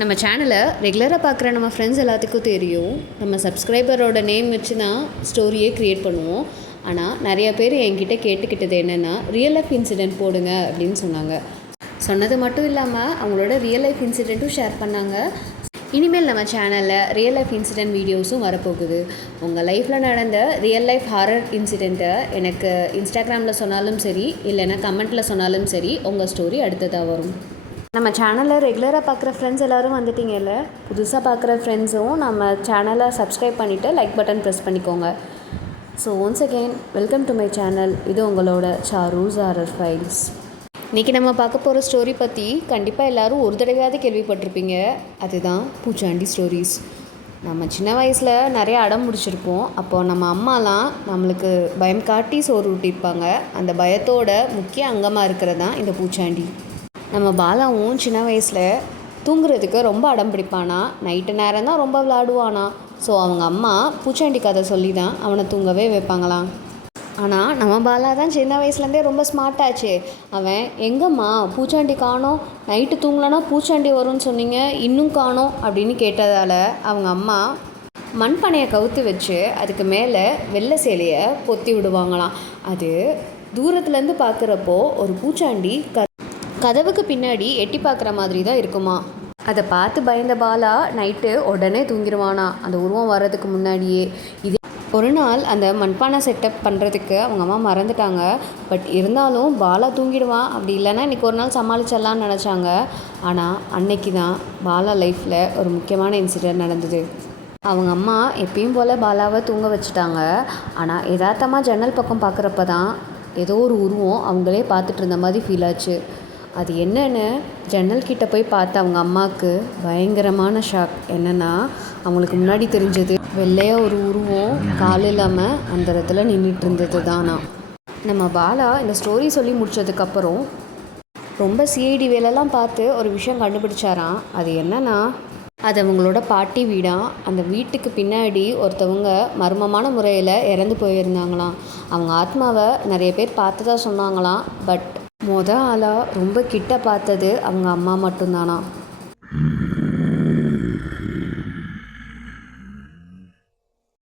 நம்ம சேனலை ரெகுலராக பார்க்குற நம்ம ஃப்ரெண்ட்ஸ் எல்லாத்துக்கும் தெரியும். நம்ம சப்ஸ்கிரைபரோட நேம் வச்சு தான் ஸ்டோரியே க்ரியேட் பண்ணுவோம். ஆனால் நிறைய பேர் என்கிட்ட கேட்டுக்கிட்டது என்னென்னா, ரியல் லைஃப் இன்சிடெண்ட் போடுங்க அப்படின்னு சொன்னாங்க. சொன்னது மட்டும் இல்லாமல் அவங்களோட ரியல் லைஃப் இன்சிடெண்ட்டும் ஷேர் பண்ணாங்க. இனிமேல் நம்ம சேனலில் ரியல் லைஃப் இன்சிடெண்ட் வீடியோஸும் வரப்போகுது. உங்கள் லைஃப்பில் நடந்த ரியல் லைஃப் ஹாரர் இன்சிடெண்ட்டை எனக்கு இன்ஸ்டாகிராமில் சொன்னாலும் சரி, இல்லைன்னா கமெண்ட்டில் சொன்னாலும் சரி, உங்கள் ஸ்டோரி அடுத்ததாக வரும். நம்ம சேனலில் ரெகுலராக பார்க்குற ஃப்ரெண்ட்ஸ் எல்லோரும் வந்துட்டிங்கல்ல, புதுசாக பார்க்குற ஃப்ரெண்ட்ஸும் நம்ம சேனலை சப்ஸ்கிரைப் பண்ணிவிட்டு லைக் பட்டன் ப்ரெஸ் பண்ணிக்கோங்க. So once again welcome to my channel. இது உங்களோட சாரூஸ் ஹாரர் ஃபைல்ஸ். இன்றைக்கி நம்ம பார்க்க போகிற ஸ்டோரி பற்றி கண்டிப்பாக எல்லோரும் ஒரு தடவையாவது கேள்விப்பட்டிருப்பீங்க. அதுதான் பூச்சாண்டி ஸ்டோரிஸ். நம்ம சின்ன வயசில் நிறைய அடம் முடிச்சிருப்போம். அப்போது நம்ம அம்மாலாம் நம்மளுக்கு பயம் காட்டி சோறு ஊட்டியிருப்பாங்க. அந்த பயத்தோட முக்கிய அங்கமாக இருக்கிறது தான் இந்த பூச்சாண்டி. நம்ம பாலாவும் சின்ன வயசில் தூங்குறதுக்கு ரொம்ப அடம் பிடிப்பானா. நைட்டு நேரம் தான் ரொம்ப விளாடுவானா. ஸோ அவங்க அம்மா பூச்சாண்டி கதை சொல்லி தான் அவனை தூங்கவே வைப்பாங்களாம். ஆனால் நம்ம பாலா தான் சின்ன வயசுலேருந்தே ரொம்ப ஸ்மார்ட்டாச்சு. அவன் எங்கம்மா பூச்சாண்டி காணோம், நைட்டு தூங்கலன்னா பூச்சாண்டி வரும்னு சொன்னீங்க, இன்னும் காணோம் அப்படின்னு கேட்டதால் அவங்க அம்மா மண்பானையை கவுத்து வச்சு அதுக்கு மேலே வெள்ளை சேலையை பொத்தி விடுவாங்களாம். அது தூரத்துலேருந்து பார்க்குறப்போ ஒரு பூச்சாண்டி கதவுக்கு பின்னாடி எட்டி பார்க்குற மாதிரி தான் இருக்குமா. அதை பார்த்து பயந்த பாலா நைட்டு உடனே தூங்கிடுவானா, அந்த உருவம் வர்றதுக்கு முன்னாடியே. இது ஒரு நாள் அந்த மண்பானை செட்டப் பண்ணுறதுக்கு அவங்க அம்மா மறந்துட்டாங்க. பட் இருந்தாலும் பாலா தூங்கிடுவான், அப்படி இல்லைன்னா இன்றைக்கி ஒரு நாள் சமாளிச்சிடலான்னு நினச்சாங்க. ஆனால் அன்னைக்கு தான் பாலா லைஃப்பில் ஒரு முக்கியமான இன்சிடெண்ட் நடந்தது. அவங்க அம்மா எப்பயும் போல் பாலாவை தூங்க வச்சுட்டாங்க. ஆனால் யதார்த்தமாக ஜன்னல் பக்கம் பார்க்குறப்ப தான் ஏதோ ஒரு உருவம் அவங்களே பார்த்துட்டு இருந்த மாதிரி ஃபீல் ஆச்சு. அது என்னென்னு ஜன்னல் கிட்டே போய் பார்த்த அவங்க அம்மாவுக்கு பயங்கரமான ஷாக். என்னென்னா, அவங்களுக்கு முன்னாடி தெரிஞ்சது வெள்ளையாக ஒரு உருவம் கால் இல்லாமல் அந்த இடத்துல நின்றுட்டு இருந்தது தானா. நம்ம பாலா இந்த ஸ்டோரி சொல்லி முடித்ததுக்கப்புறம் ரொம்ப சிஐடி வேலைலாம் பார்த்து ஒரு விஷயம் கண்டுபிடிச்சாராம். அது என்னென்னா, அது அவங்களோட பாட்டி வீடாம். அந்த வீட்டுக்கு பின்னாடி ஒருத்தவங்க மர்மமான முறையில் இறந்து போயிருந்தாங்களாம். அவங்க ஆத்மாவை நிறைய பேர் பார்த்ததா சொன்னாங்களாம். பட் ஆளாக ரொம்ப கிட்ட பார்த்தது அவங்க அம்மா மட்டும்தானா.